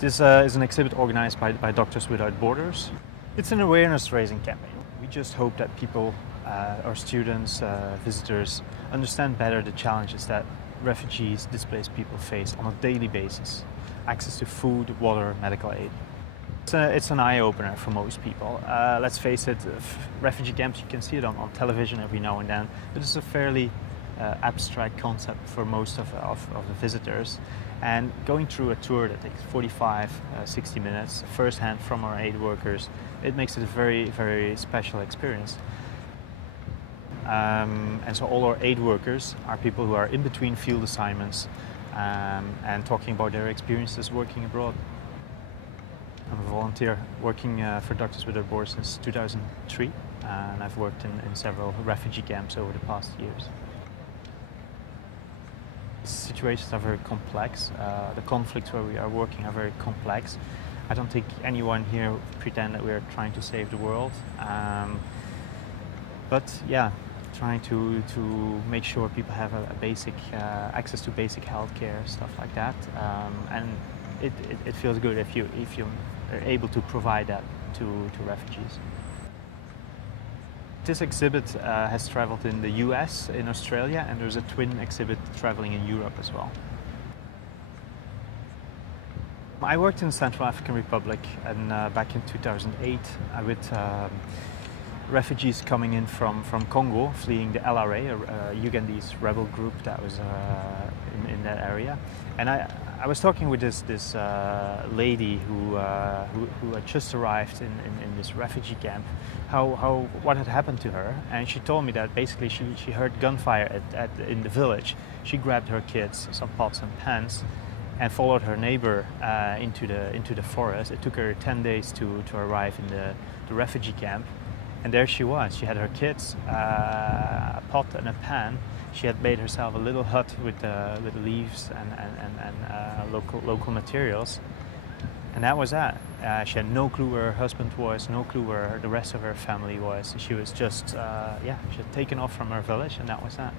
This is an exhibit organized by Doctors Without Borders. It's an awareness-raising campaign. We just hope that people, our students, visitors, understand better the challenges that refugees, displaced people face on a daily basis. Access to food, water, medical aid. It's an eye-opener for most people. Let's face it, refugee camps, you can see it on television every now and then, but it's a fairly abstract concept for most of the visitors. And going through a tour that takes 45, 60 minutes, firsthand from our aid workers, it makes it a very, very special experience. And so all our aid workers are people who are in between field assignments and talking about their experiences working abroad. I'm a volunteer working for Doctors Without Borders since 2003, and I've worked in several refugee camps over the past years. Situations are very complex. The conflicts where we are working are very complex. I don't think anyone here pretend that we are trying to save the world. But yeah, trying to make sure people have a basic access to basic health care, stuff like that. And it feels good if you are able to provide that to refugees. This exhibit has traveled in the US, in Australia, and there's a twin exhibit traveling in Europe as well. I worked in the Central African Republic, and back in 2008 with refugees coming in from Congo, fleeing the LRA, a Ugandese rebel group that was in that area. And I was talking with this lady who had just arrived in this refugee camp, what had happened to her, and she told me that basically she heard gunfire in the village. She grabbed her kids, some pots and pans, and followed her neighbor into the forest. It took her 10 days to arrive in the refugee camp. And there she was. She had her kids, a pot and a pan. She had made herself a little hut with leaves and local materials. And that was that. She had no clue where her husband was, no clue where the rest of her family was. She was just, she had taken off from her village, and that was that.